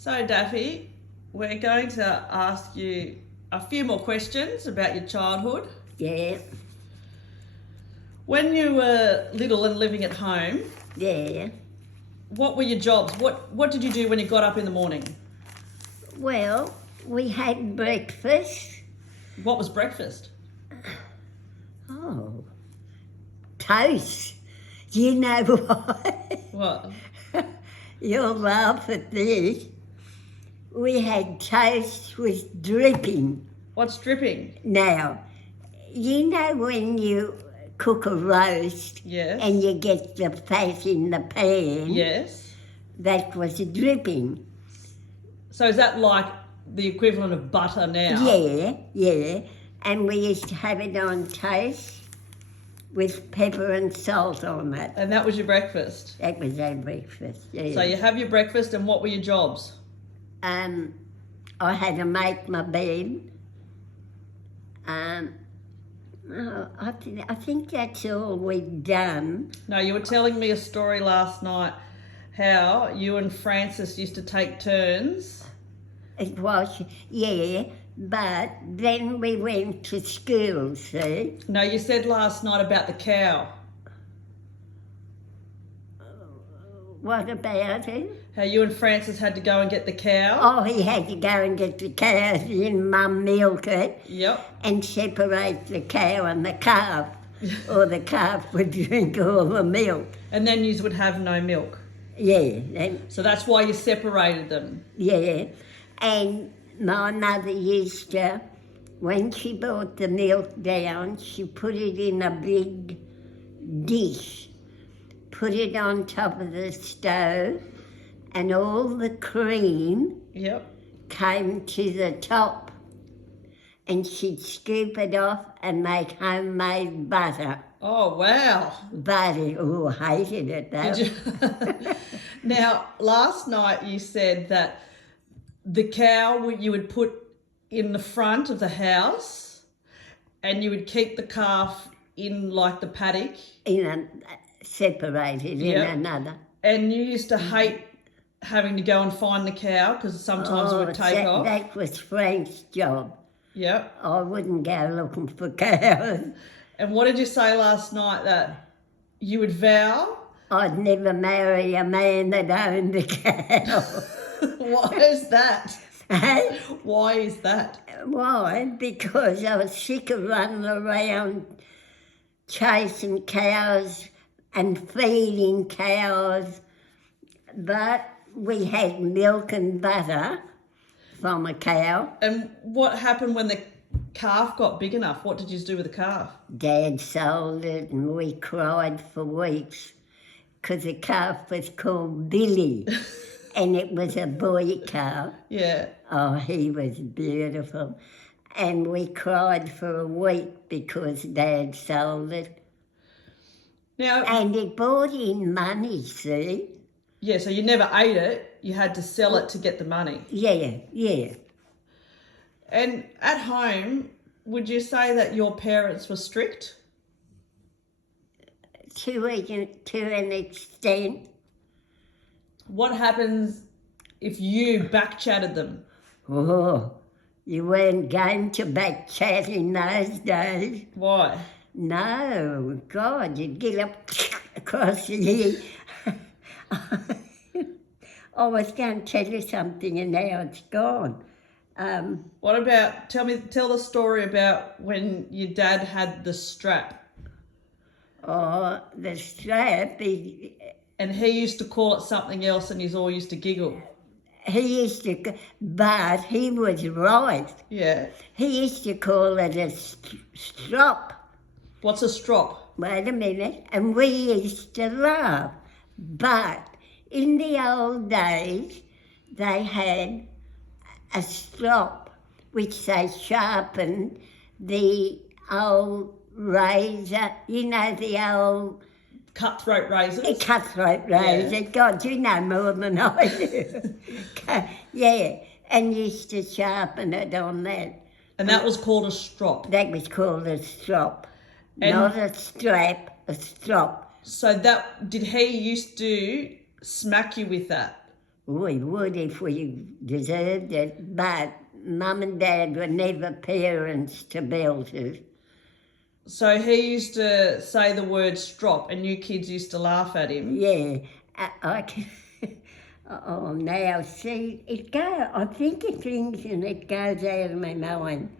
So, Daffy, we're going to ask you a few more questions about your childhood. Yeah, When you were little and living at home, yeah. what were your jobs? What did you do when you got up in the morning? Well, we had breakfast. What was breakfast? Oh, toast. You know what? What? You'll laugh at this. We had toast with dripping. What's dripping? Now, you know when you cook a roast Yes. and you get the fat in the pan? Yes. That was a dripping. So is that like the equivalent of butter now? Yeah. And we used to have it on toast with pepper and salt on it. And that was your breakfast? That was our breakfast, yeah. So you have your breakfast, and what were your jobs? I had to make my bed. I think that's all we've done. No, you were telling me a story last night how you and Francis used to take turns. It was, yeah, but then we went to school, see? No, you said last night about the cow. What about it? How you and Francis had to go and get the cow. Oh, he had to go and get the cows in, Mum milk it, Yep. and separate the cow and the calf, or the calf would drink all the milk. And then you would have no milk. Yeah, So that's why you separated them. yeah. And my mother used to, when she brought the milk down, she put it in a big dish, put it on top of the stove, and all the cream Yep. came to the top. And she'd scoop it off and make homemade butter. Oh, wow. Butter, oh, I hated it though. Did you? Now, last night you said that the cow you would put in the front of the house and you would keep the calf in like the paddock. Separated Yep. in another. And you used to hate having to go and find the cow because sometimes it would take off. That was Frank's job. Yep. I wouldn't go looking for cows. And what did you say last night that you would vow? I'd never marry a man that owned a cow. Why is that? Hey? Why is that? Why? Because I was sick of running around chasing cows and feeding cows. But we had milk and butter from a cow. And what happened when the calf got big enough? What did you do with the calf? Dad sold it and we cried for weeks because the calf was called Billy and it was a boy calf. Yeah. Oh, he was beautiful. And we cried for a week because Dad sold it. Now, And it brought in money, see? yeah, so you never ate it. You had to sell it to get the money. Yeah. And at home, would you say that your parents were strict? To an extent. What happens if you back-chatted them? Oh, you weren't going to back chat in those days. Why? No, God, you'd get up across the ear. I was going to tell you something and now it's gone. What about, tell the story about when your dad had the strap. Oh, the strap, And he used to call it something else and he's all used to giggle. he used to, but he was right. Yeah. He used to call it a strop. What's a strop? Wait a minute, and we used to laugh. But in the old days, they had a strop which they sharpened the old razor, you know, the old Cutthroat razors. cutthroat razor. Yeah. God, you know more than I do. Yeah, and used to sharpen it on that. And that was called a strop. That was called a strop. And- Not a strap, a strop. So did he used to smack you with that? We would if we deserved it, but Mum and Dad were never parents to belters. So he used to say the word strop and you kids used to laugh at him. Yeah, I can. Oh, now see, I think of things and it goes out of my mind.